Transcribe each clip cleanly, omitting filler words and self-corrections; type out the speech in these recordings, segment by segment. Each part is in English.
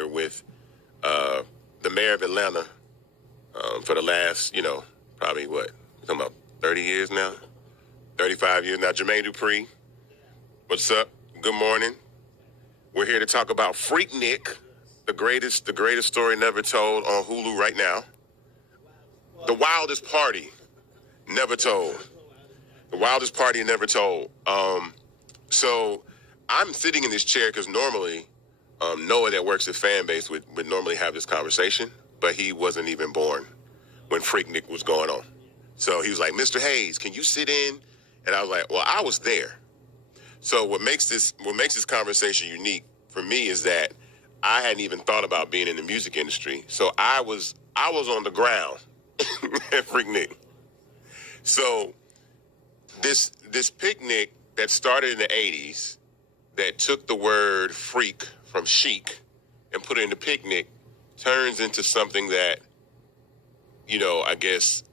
director with the mayor of Atlanta for the last, probably what? We're talking about 30 years now? 35 years now. Jermaine Dupri, what's up? Good morning. We're here to talk about Freaknik, the greatest story never told on Hulu right now. The wildest party never told. The wildest party never told. So I'm sitting in this chair because normally Noah that works at Fanbase would normally have this conversation, but he wasn't even born when Freaknik was going on. So he was like, Mr. Hayes, can you sit in? And I was like, well, I was there. So what makes this conversation unique for me is that I hadn't even thought about being in the music industry. So I was on the ground at Freaknik. So this picnic that started in the 80s that took the word freak from chic and put it into picnic turns into something that, I guess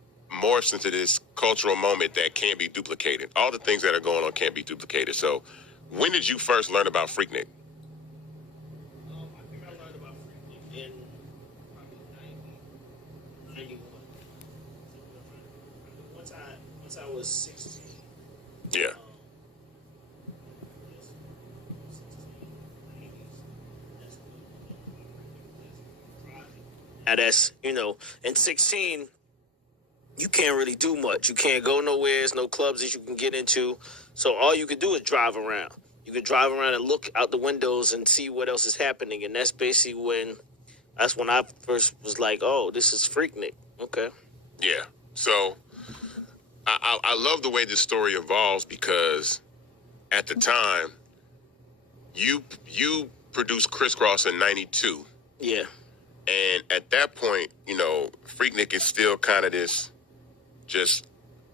morphs into this cultural moment that can't be duplicated. All the things that are going on can't be duplicated. So when did you first learn about Freaknik? I think I learned about Freaknik in probably 91. Once I was 16. Yeah. Now that's, in 16, you can't really do much. You can't go nowhere. There's no clubs that you can get into. So all you could do is drive around. You could drive around and look out the windows and see what else is happening. And that's basically that's when I first was like, oh, this is Freaknik. Okay. Yeah. So I love the way this story evolves because at the time you produced Crisscross in 92. Yeah. And at that point, Freaknik is still kind of this just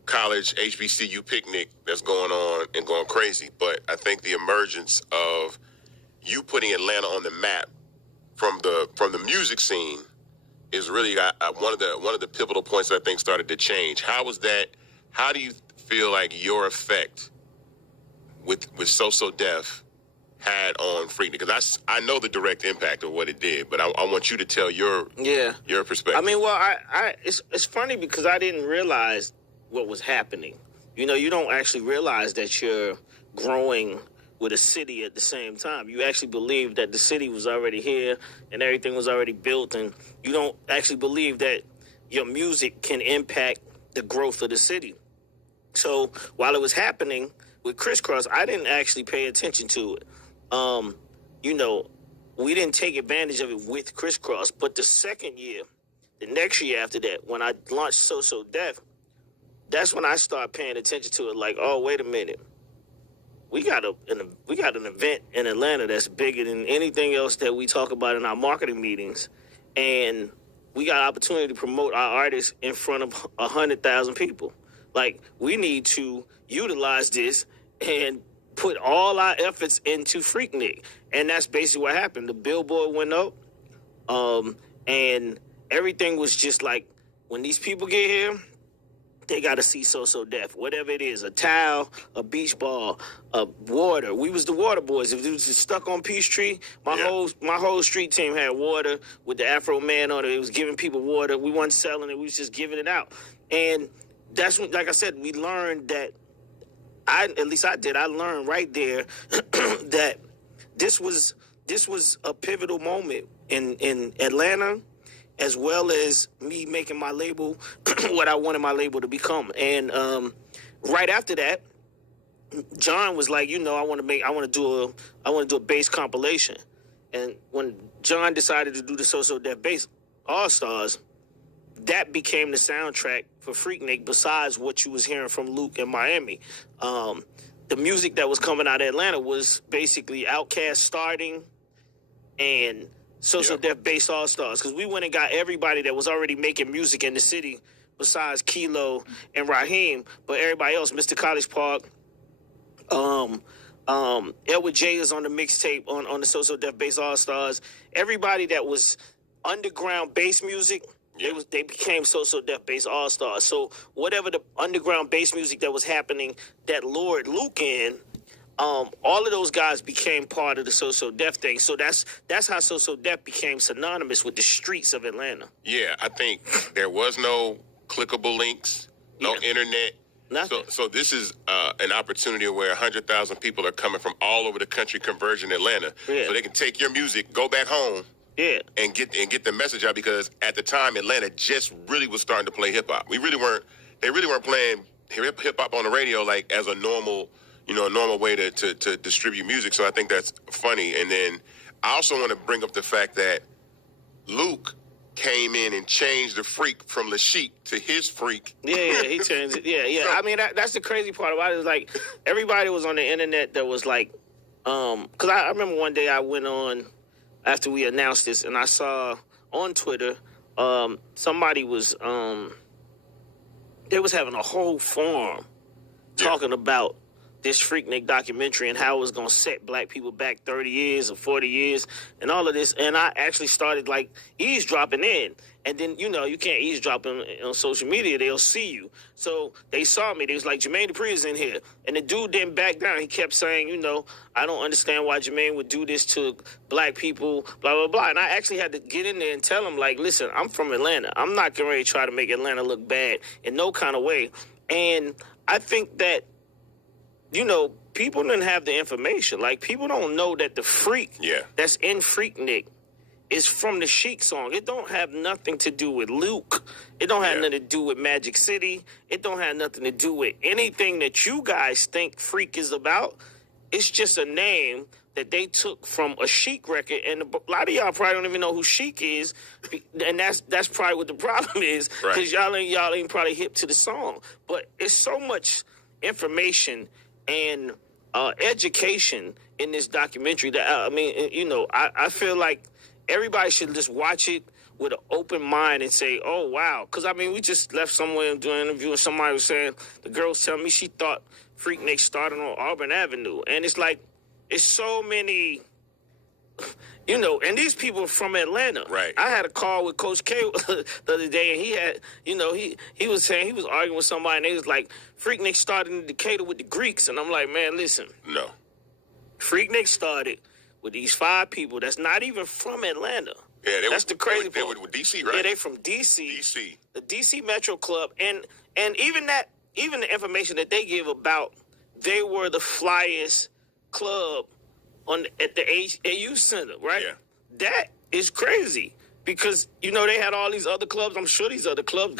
college HBCU picnic that's going on and going crazy. But I think the emergence of you putting Atlanta on the map from the music scene is really one of the pivotal points that I think started to change. How was that? How do you feel like your effect with So Def had on Freaknik? Because I know the direct impact of what it did, but I want you to tell your perspective. I mean, well, it's funny because I didn't realize what was happening. You don't actually realize that you're growing with a city at the same time. You actually believe that the city was already here and everything was already built, and you don't actually believe that your music can impact the growth of the city. So while it was happening with Crisscross, I didn't actually pay attention to it. We didn't take advantage of it with Crisscross, but the next year after that, when I launched So Def, that's when I started paying attention to it. Like, oh, wait a minute, we got an event in Atlanta that's bigger than anything else that we talk about in our marketing meetings, and we got opportunity to promote our artists in front of 100,000 people. Like, we need to utilize this and put all our efforts into Freaknik. And that's basically what happened. The billboard went up, and everything was just like, when these people get here, they got to see So Def, whatever it is, a towel, a beach ball, water. We was the water boys. If it was stuck on Peachtree, my whole street team had water with the Afro Man on it. It was giving people water. We weren't selling it. We was just giving it out. And that's when, like I said, we learned that, I learned right there that this was a pivotal moment in Atlanta, as well as me making my label what I wanted my label to become. And right after that, John was like, I want to do a bass compilation. And when John decided to do the So Def Bass All Stars, that became the soundtrack for Freaknik, besides what you was hearing from Luke in Miami. The music that was coming out of Atlanta was basically Outkast starting and So Def Bass All Stars, because we went and got everybody that was already making music in the city besides Kilo and Raheem, but everybody else, Mr. College Park, Edward J is on the mixtape on the So Def Bass All Stars. Everybody that was underground bass music, they became So Def Bass All Stars. So whatever the underground bass music that was happening that lured Luke in, all of those guys became part of the So Def thing. So that's how So Def became synonymous with the streets of Atlanta. Yeah, I think there was no clickable links, no internet. Nothing. So this is an opportunity where 100,000 people are coming from all over the country converging Atlanta. Yeah. So they can take your music, go back home, and get the message out, because at the time Atlanta just really was starting to play hip hop. They really weren't playing hip hop on the radio like as a normal way to distribute music. So I think that's funny. And then I also want to bring up the fact that Luke came in and changed the Freak from the Chic to his Freak. Yeah, he changed it. Yeah. I mean, that's the crazy part about it. Is like everybody was on the internet that was like, because I remember one day I went on after we announced this, and I saw on Twitter somebody was they was having a whole forum talking about this Freaknik documentary and how it was going to set black people back 30 years or 40 years and all of this. And I actually started like eavesdropping in. And then, you can't eavesdrop on social media. They'll see you. So they saw me. They was like, Jermaine Dupri is in here. And the dude didn't back down. He kept saying, I don't understand why Jermaine would do this to black people, blah, blah, blah. And I actually had to get in there and tell him, like, listen, I'm from Atlanta. I'm not going to try to make Atlanta look bad in no kind of way. And I think that, people didn't have the information. Like, people don't know that the freak that's in Freaknik is from the Chic song. It don't have nothing to do with Luke. It don't have nothing to do with Magic City. It don't have nothing to do with anything that you guys think Freak is about. It's just a name that they took from a Chic record, and a lot of y'all probably don't even know who Chic is, and that's probably what the problem is, because y'all ain't probably hip to the song. But it's so much information and education in this documentary that I feel like everybody should just watch it with an open mind and say, oh, wow. Because, we just left somewhere doing an interview and somebody was saying, the girl was telling me she thought Freaknik started on Auburn Avenue. And it's like, it's so many, and these people are from Atlanta. Right. I had a call with Coach K the other day, and he had, he was saying, he was arguing with somebody, and they was like, Freaknik started in Decatur with the Greeks. And I'm like, man, listen. No. Freaknik started with these 5 people that's not even from Atlanta. Yeah, that's the crazy part. They were with DC, right? Yeah, they from DC. DC. The DC Metro Club. And even the information that they give about, they were the flyest club at the AU Center, right? Yeah. That is crazy. Because, they had all these other clubs. I'm sure these other clubs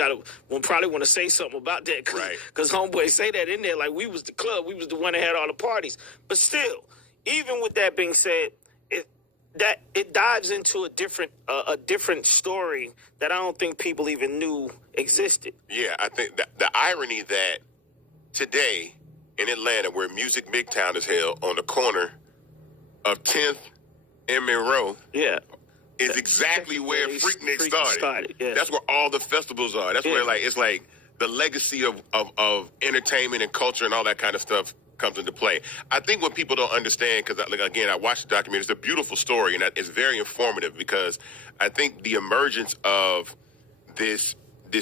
probably want to say something about that. Because homeboys say that in there, like, we was the club. We was the one that had all the parties. But still, even with that being said, it dives into a different story that I don't think people even knew existed. Yeah, I think the irony that today in Atlanta, where Music Midtown is held on the corner of 10th and Monroe, is exactly where Freaknik started. Yeah. That's where all the festivals are. That's where it's like the legacy of entertainment and culture and all that kind of stuff comes into play. I think what people don't understand, because again, I watched the documentary, it's a beautiful story, and it's very informative, because I think the emergence of this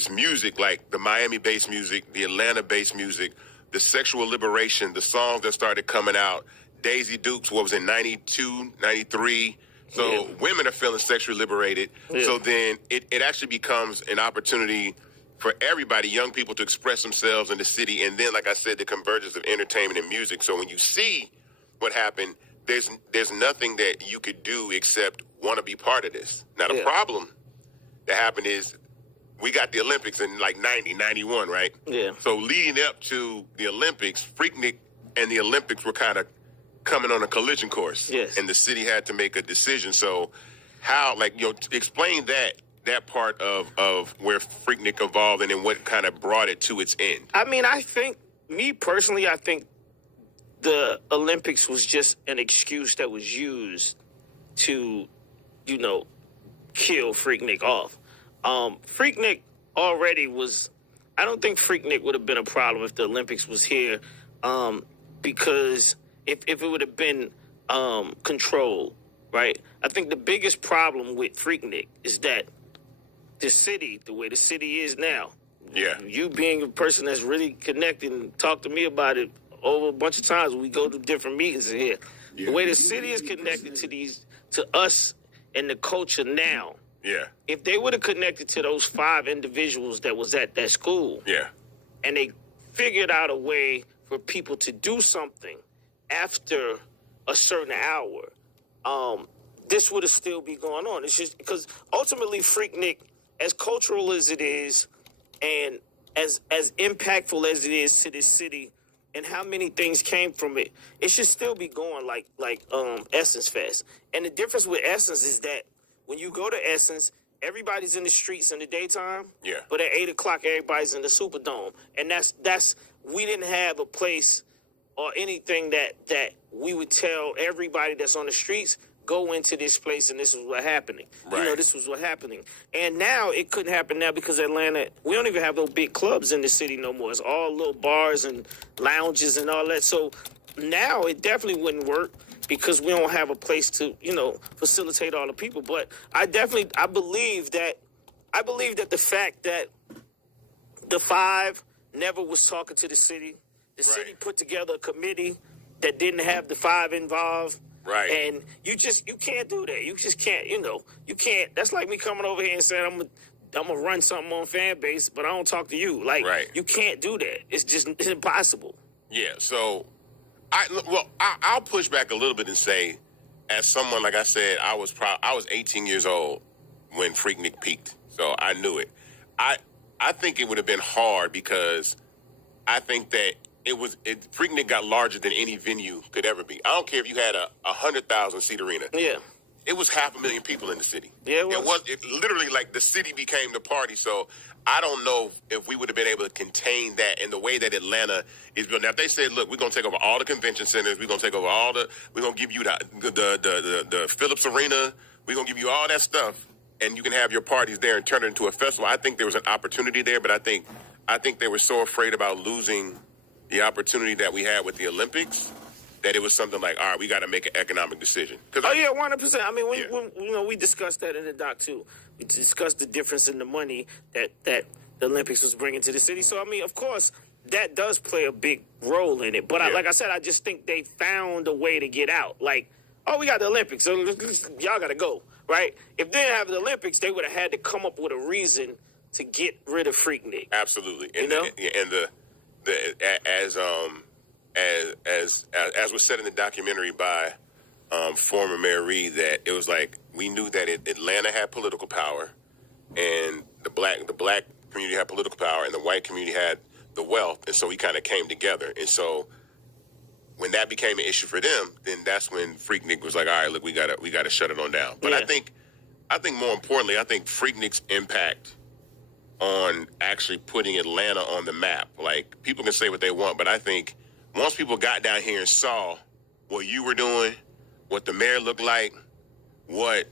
music, like the Miami-based music, the Atlanta-based music, the sexual liberation, the songs that started coming out, Daisy Dukes, what was it, 92, 93? So women are feeling sexually liberated. Yeah. So then it actually becomes an opportunity for everybody, young people, to express themselves in the city. And then, like I said, the convergence of entertainment and music. So when you see what happened, there's nothing that you could do except want to be part of this. Now, the problem that happened is we got the Olympics in like 90, 91, right? Yeah. So leading up to the Olympics, Freaknik and the Olympics were kind of coming on a collision course. Yes. And the city had to make a decision. So how, explain that part of where Freaknik evolved and then what kind of brought it to its end. I think the Olympics was just an excuse that was used to, kill Freaknik off. Freaknik already was, I don't think Freaknik would have been a problem if the Olympics was here, because if it would have been controlled, right? I think the biggest problem with Freaknik is that the city, the way the city is now, you being a person that's really connected and talked to me about it over a bunch of times when we go to different meetings in here. Yeah. The way the city is connected to us and the culture now. Yeah. If they would have connected to those 5 individuals that was at that school, Yeah. and they figured out a way for people to do something after a certain hour, this would have still be going on. It's just because ultimately Freaknik, as cultural as it is, and as impactful as it is to this city, and how many things came from it, it should still be going like Essence Fest. And the difference with Essence is that when you go to Essence, everybody's in the streets in the daytime. Yeah. But at 8 o'clock, everybody's in the Superdome, and that's we didn't have a place or anything that we would tell everybody that's on the streets, go into this place and this is what happening. Right. You know, this was what happening. And now it couldn't happen now because Atlanta, we don't even have those big clubs in the city no more. It's all little bars and lounges and all that. So now it definitely wouldn't work because we don't have a place to, facilitate all the people. But I believe that the fact that the 5 never was talking to the city, the city put together a committee that didn't have the 5 involved. Right. And you can't do that. You just can't, you can't. That's like me coming over here and saying, I'm gonna run something on Fanbase, but I don't talk to you. Like, you can't do that. It's impossible. Yeah. So, I'll push back a little bit and say, as someone, like I said, I was 18 years old when Freaknik peaked, so I knew it. I think it would have been hard because I think that Freaknik got larger than any venue could ever be. I don't care if you had a 100,000 seat arena. Yeah. It was 500,000 people in the city. Yeah, it was. It literally like the city became the party. So I don't know if we would have been able to contain that in the way that Atlanta is built. Now, if they said, look, we're going to take over all the convention centers, we're going to take over we're going to give you the Phillips Arena, we're going to give you all that stuff, and you can have your parties there and turn it into a festival. I think there was an opportunity there, but I think they were so afraid about losing the opportunity that we had with the Olympics that it was something like, all right, we got to make an economic decision. 100%. I mean, when we discussed that in the doc too. We discussed the difference in the money that the Olympics was bringing to the city. So I mean, of course, that does play a big role in it. But like I said, I just think they found a way to get out. Like, we got the Olympics, so y'all got to go, right? If they didn't have the Olympics, they would have had to come up with a reason to get rid of Freaknik. Absolutely, and as was said in the documentary by former Mayor Reed, that it was like we knew that Atlanta had political power, and the black community had political power, and the white community had the wealth, and so we kind of came together. And so when that became an issue for them, then that's when Freaknik was like, all right, look, we gotta shut it on down. But I think more importantly, I think Freaknik's impact on actually putting Atlanta on the map. Like, people can say what they want, but I think once people got down here and saw what you were doing, what the mayor looked like, what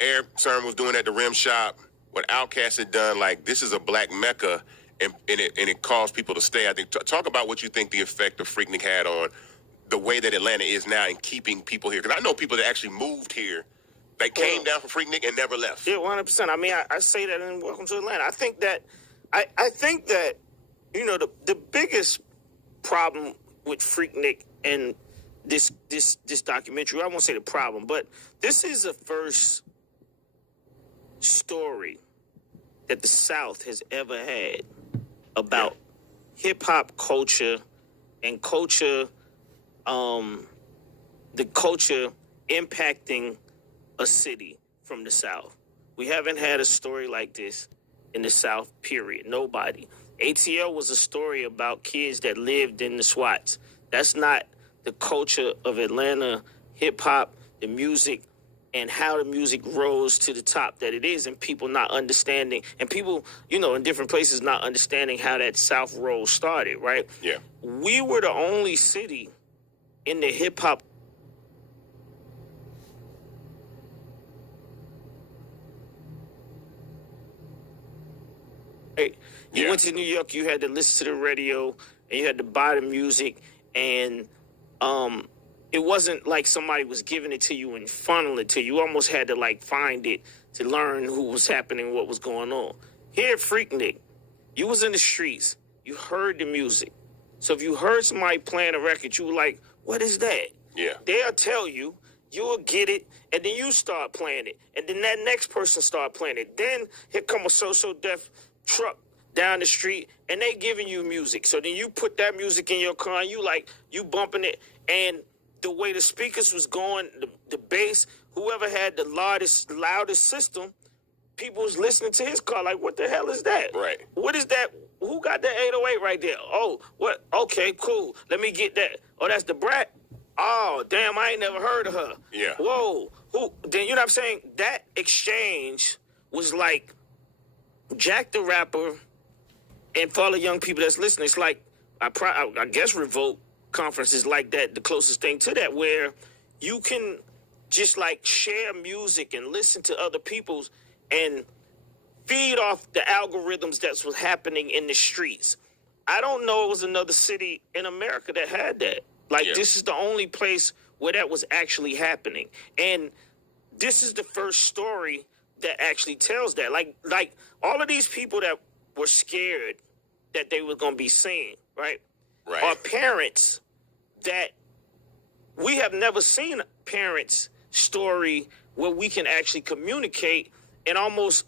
Air Serm was doing at the Rim Shop, what Outkast had done, like, this is a black mecca, and it caused people to stay. I think talk about what you think the effect of Freaknik had on the way that Atlanta is now and keeping people here. Because I know people that actually moved here, they came down from Freaknik and never left. Yeah, 100%. I mean, I say that in Welcome to Atlanta. I think that, the biggest problem with Freaknik and this documentary, I won't say the problem, but this is the first story that the South has ever had about hip-hop culture and culture, the culture impacting a city from the South. We haven't had a story like this in the South, period. Nobody. ATL was a story about kids that lived in the SWATs. That's not the culture of Atlanta hip-hop, the music, and how the music rose to the top that it is, and people not understanding, and people, in different places not understanding how that South roll started, right? Yeah. We were the only city in the hip-hop You went to New York, you had to listen to the radio, and you had to buy the music, and it wasn't like somebody was giving it to you and funneling it to you. You almost had to, find it to learn who was happening, what was going on. Here at Freaknik, you was in the streets. You heard the music. So if you heard somebody playing a record, you were like, what is that? Yeah. They'll tell you, you'll get it, and then you start playing it. And then that next person start playing it. Then here come a so deaf truck down the street, and they giving you music. So then you put that music in your car, and you bumping it, and the way the speakers was going, the bass, whoever had the loudest system, people was listening to his car like, what the hell is that? Right. What is that? Who got that 808 right there? Oh, what? Okay, cool. Let me get that. Oh, that's the Brat? Oh, damn, I ain't never heard of her. Yeah. Whoa. Who? Then, you know what I'm saying? That exchange was like Jack the Rapper, and for all the young people that's listening, it's like, I guess Revolt Conference is like that, the closest thing to that, where you can just like share music and listen to other people's and feed off the algorithms that's what's happening in the streets. I don't know it was another city in America that had that. Like, This is the only place where that was actually happening. And this is the first story that actually tells that. Like all of these people that were scared that they were going to be seen, right? Are parents that we have never seen parents' story where we can actually communicate and almost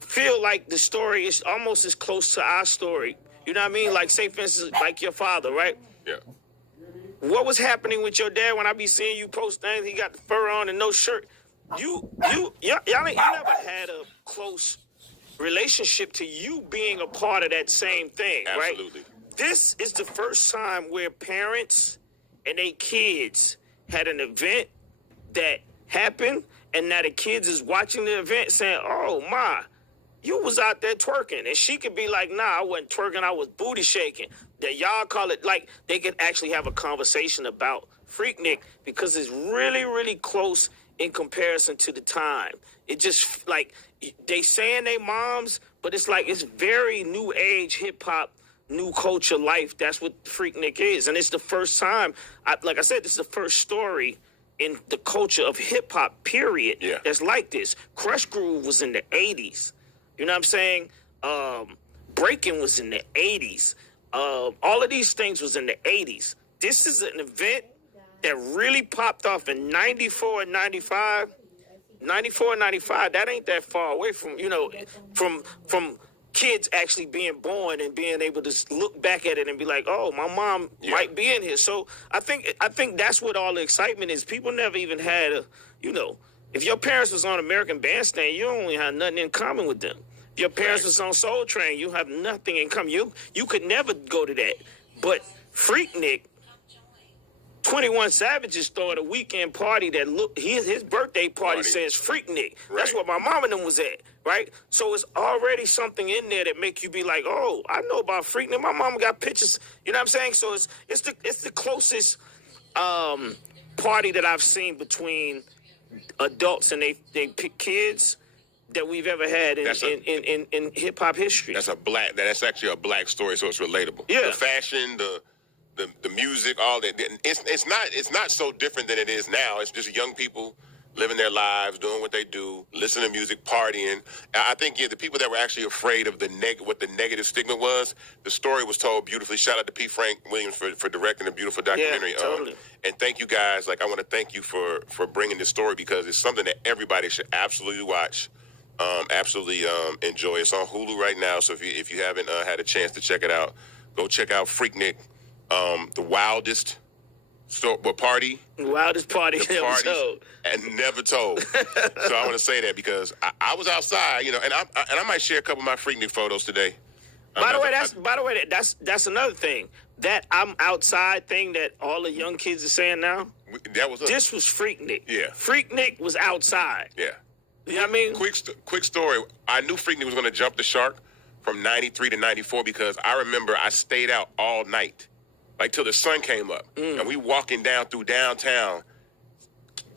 feel like the story is almost as close to our story. You know what I mean? Like, say, for instance, like your father, right? Yeah. What was happening with your dad when I be seeing you post things? He got the fur on and no shirt. Y'all never had a close relationship to you being a part of that same thing, right? Absolutely. This is the first time where parents and their kids had an event that happened, and now the kids is watching the event saying, oh, ma, you was out there twerking. And she could be like, nah, I wasn't twerking, I was booty shaking. That y'all call it, like, they could actually have a conversation about Freaknik because it's really, really close in comparison to the time. It just, like, they saying they moms, but it's like, it's very new age hip-hop, new culture life. That's what Freaknik is. And it's the first time, like I said, this is the first story in the culture of hip-hop, period, that's like this. Crush Groove was in the 80s. You know what I'm saying? Breaking was in the 80s. All of these things was in the 80s. This is an event that really popped off in 94 and 95. 94 and 95, that ain't that far away from, from kids actually being born and being able to look back at it and be like, oh, my mom might be in here. So I think that's what all the excitement is. People never even had if your parents was on American Bandstand, you only had nothing in common with them. If your parents was on Soul Train, you have nothing in common. You could never go to that. But Freaknik, 21 Savage is throwing a weekend party that his birthday party says Freaknik. That's what my mom and them was at, right? So it's already something in there that make you be like, oh, I know about Freaknik. My mom got pictures. You know what I'm saying? So it's the closest party that I've seen between adults and they kids that we've ever had in hip hop history. That's actually a black story, so it's relatable. Yeah. The fashion, the music, all that. It's not so different than it is now. It's just young people living their lives, doing what they do, listening to music, partying. I think the people that were actually afraid of what the negative stigma was, the story was told beautifully. Shout out to P. Frank Williams for directing a beautiful documentary. Yeah, totally. And thank you guys. Like, I want to thank you for bringing this story because it's something that everybody should absolutely watch. Absolutely enjoy. It's on Hulu right now, so if you haven't had a chance to check it out, go check out Freaknik. The wildest party. Wildest party never told. And never told. So I want to say that because I was outside, and I might share a couple of my Freaknik photos today. By the way, that's another thing. That I'm outside thing that all the young kids are saying now. This was Freaknik. Yeah. Freaknik was outside. Yeah. You know what I mean? Quick story. I knew Freaknik was going to jump the shark from 93 to 94 because I remember I stayed out all night, like till the sun came up. And we walking down through downtown,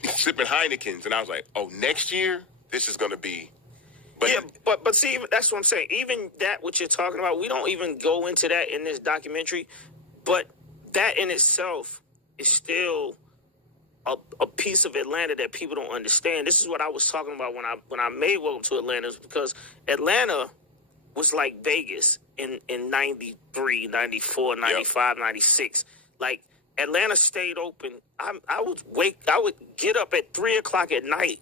sipping Heinekens. And I was like, oh, next year, this is going to be. But see, that's what I'm saying. Even that, what you're talking about, we don't even go into that in this documentary. But that in itself is still a piece of Atlanta that people don't understand. This is what I was talking about when I made Welcome to Atlanta, because Atlanta was like Vegas in 93, 94, 95, 96. Like, Atlanta stayed open. I would get up at 3 o'clock at night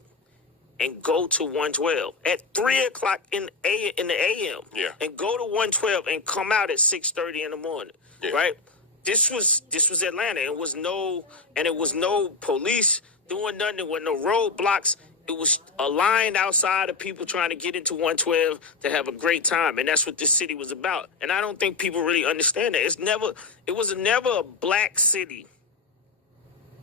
and go to 112 at 3 o'clock in the AM. Yeah. And go to 112 and come out at 6:30 in the morning. Yeah. Right? This was Atlanta. It was no police doing nothing. There were no roadblocks. It was a line outside of people trying to get into 112 to have a great time, and that's what this city was about. And I don't think people really understand that. It was never a black city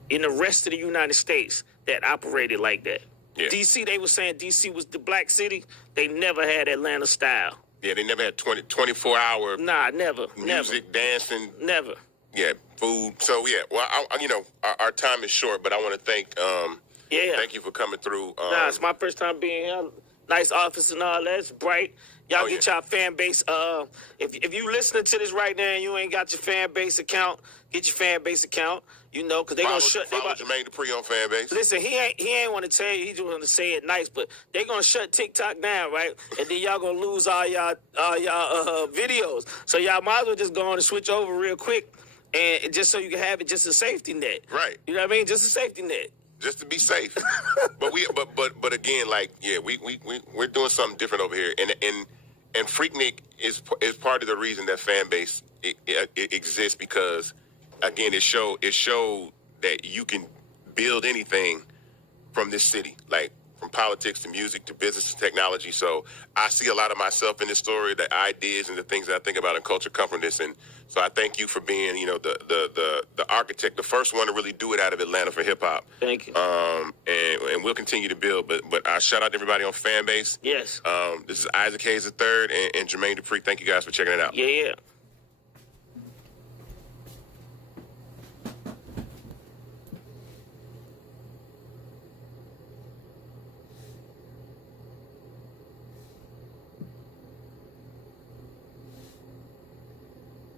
in the rest of the United States that operated like that. Yeah. DC, they were saying DC was the black city. They never had Atlanta style. Yeah, they never had 24-hour Nah, never. music, dancing. Never. Yeah, food. So, yeah, well, our time is short, but I want to thank you for coming through. It's my first time being here. Nice office and all that. It's bright. Y'all get y'all fan base. If you listening to this right now and you ain't got your fan base account, get your fan base account. You know, because they gonna shut. Follow Jermaine Dupri on Fanbase. Listen, he ain't want to tell you. He just want to say it nice, but they gonna shut TikTok down, right? And then y'all gonna lose all y'all videos. So y'all might as well just go on and switch over real quick, and just so you can have it, just a safety net. Right. You know what I mean? Just a safety net. Just to be safe. but again, like, yeah, we're doing something different over here, and Freaknik is part of the reason that Fanbase it exists, because again, it showed that you can build anything from this city, like from politics to music to business to technology. So I see a lot of myself in this story, the ideas and the things that I think about in culture come from this. And so I thank you for being, the architect, the first one to really do it out of Atlanta for hip hop. Thank you. And we'll continue to build. But I shout out to everybody on Fanbase. Yes. This is Isaac Hayes III and Jermaine Dupri. Thank you guys for checking it out. Yeah.